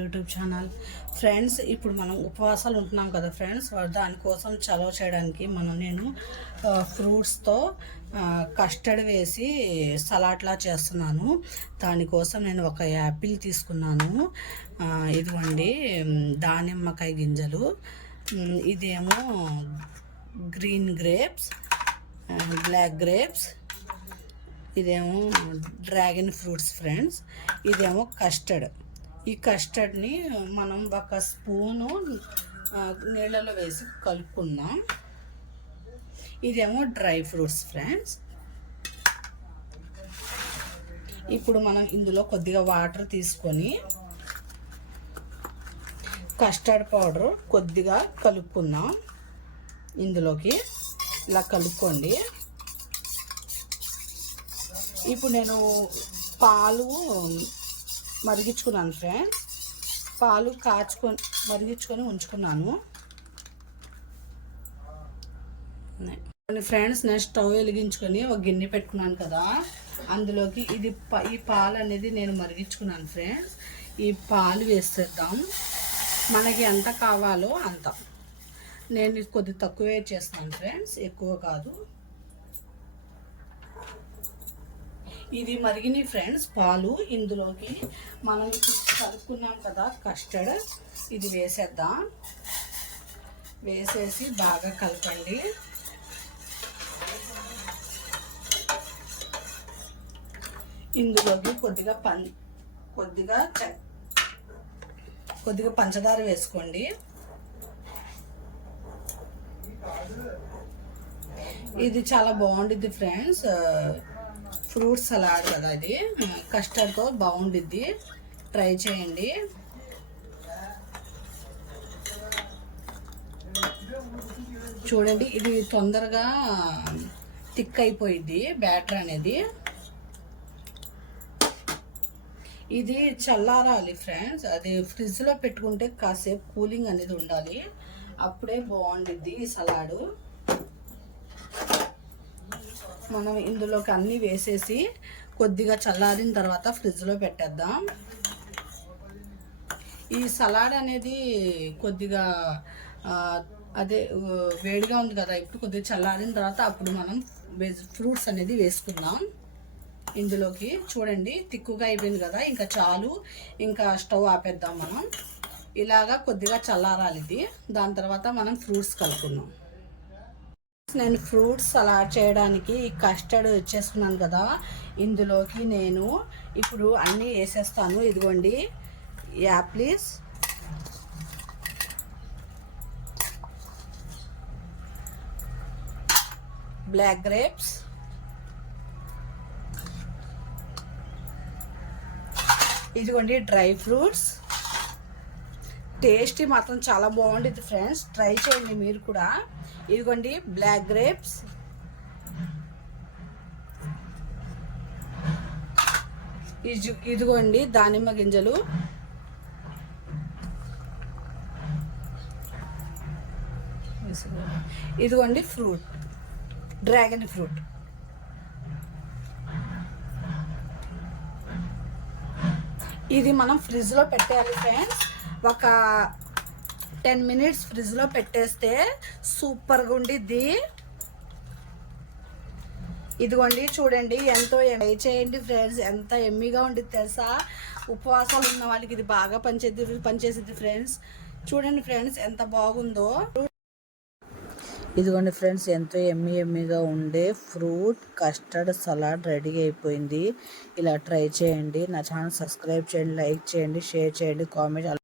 YouTube channel. Friends, ఇప్పుడు మనం ఉపవాసాలు ఉంటున్నాం కదా ఫ్రెండ్స్, దానికోసం చలవ చేయడానికి నేను ఫ్రూట్స్తో కస్టర్డ్ వేసి సలాడ్లా చేస్తున్నాను. దానికోసం నేను ఒక యాపిల్ తీసుకున్నాను. ఇదిగోండి దానిమ్మకాయ గింజలు, ఇదేమో గ్రీన్ గ్రేప్స్, బ్లాక్ గ్రేప్స్, ఇదేమో డ్రాగన్ ఫ్రూట్స్ ఫ్రెండ్స్, ఇదేమో కస్టర్డ్. ఈ కస్టర్డ్ని మనం ఒక స్పూను నీళ్ళలో వేసి కలుపుకుందాం. ఇదేమో డ్రై ఫ్రూట్స్ ఫ్రెండ్స్. ఇప్పుడు మనం ఇందులో కొద్దిగా వాటర్ తీసుకొని కస్టర్డ్ పౌడర్ కొద్దిగా కలుపుకుందాం. ఇందులోకి ఇలా కలుపుకోండి. ఇప్పుడు నేను పాలు మరిగించుకున్నాను ఫ్రెండ్స్, పాలు మరిగించుకొని ఉంచుకున్నాను ఫ్రెండ్స్. నేను స్టవ్ వెలిగించుకొని ఒక గిన్నె పెట్టుకున్నాను కదా, అందులోకి ఈ పాలు అనేది నేను మరిగించుకున్నాను ఫ్రెండ్స్. ఈ పాలు వేసేద్దాం. మనకి ఎంత కావాలో అంత. నేను కొద్ది తక్కువే చేస్తాను ఫ్రెండ్స్, ఎక్కువ కాదు. ఇది మరిగిన ఫ్రెండ్స్ పాలు. ఇందులోకి మనం కలుపుకున్నాం కదా కస్టర్డ్, ఇది వేసేద్దాం. వేసేసి బాగా కలపండి. ఇందులోకి కొద్దిగా పంచదార వేసుకోండి. ఇది చాలా బాగుంటుంది ఫ్రెండ్స్. ఫ్రూట్ సలాడ్ కదా, ఇది కస్టర్డ్తో బాగుండిద్ది. ట్రై చేయండి. చూడండి, ఇది తొందరగా థిక్ అయిపోయిద్ది బ్యాటర్ అనేది. ఇది చల్లారాలి ఫ్రెండ్స్. అది ఫ్రిడ్జ్లో పెట్టుకుంటే కాసేపు కూలింగ్ అనేది ఉండాలి, అప్పుడే బాగుండిద్ది ఈ సలాడు. మనం ఇందులోకి అన్నీ వేసేసి కొద్దిగా చల్లారిన తర్వాత ఫ్రిడ్జ్లో పెట్టేద్దాం. ఈ సలాడ్ అనేది కొద్దిగా వేడిగా ఉంది కదా, ఇప్పుడు కొద్దిగా చల్లారిన తర్వాత అప్పుడు మనం ఫ్రూట్స్ అనేది వేసుకుందాం ఇందులోకి. చూడండి, తిక్కుగా అయిపోయింది కదా, ఇంకా చాలు. ఇంకా స్టవ్ ఆపేద్దాం మనం. ఇలాగా కొద్దిగా చల్లారాలి ఇది. దాని తర్వాత మనం ఫ్రూట్స్ కలుపుకుందాం. నేను ఫ్రూట్స్ సలాడ్ చేయడానికి కస్టర్డ్ వచ్చేసుకున్నాను కదా, ఇందులోకి నేను ఇప్పుడు అన్నీ వేసేస్తాను. ఇదిగోండి యాపిల్స్, బ్లాక్ గ్రేప్స్, ఇదిగోండి డ్రై ఫ్రూట్స్. టేస్ట్ మాత్రం చాలా బాగుంటుంది ఫ్రెండ్స్, ట్రై చేయండి మీరు కూడా. ఇదిగోండి బ్లాక్ గ్రేప్స్, ఇదిగోండి దానిమ్మ గింజలు, ఇదిగోండి ఫ్రూట్, డ్రాగన్ ఫ్రూట్. ఇది మనం ఫ్రిడ్జ్లో పెట్టేయాలి ఫ్రెండ్స్. ఒక 10 minutes ఫ్రిడ్జ్లో పెట్టేస్తే సూపర్గా ఉండిద్ది. ఇదిగోండి చూడండి, ఎంతో చేయండి ఫ్రెండ్స్. ఎంత ఎమ్మీగా ఉండిద్ది తెలుసా. ఉపవాసాలు ఉన్న వాళ్ళకి ఇది బాగా పనిచేసిద్ది ఫ్రెండ్స్. చూడండి ఫ్రెండ్స్ ఎంత బాగుందో. ఇదిగోండి ఫ్రెండ్స్, ఎంతో ఎమ్మీగా ఉండే ఫ్రూట్ కస్టర్డ్ సలాడ్ రెడీ అయిపోయింది. ఇలా ట్రై చేయండి. నా ఛానల్ సబ్స్క్రైబ్ చేయండి, లైక్ చేయండి, షేర్ చేయండి, కామెంట్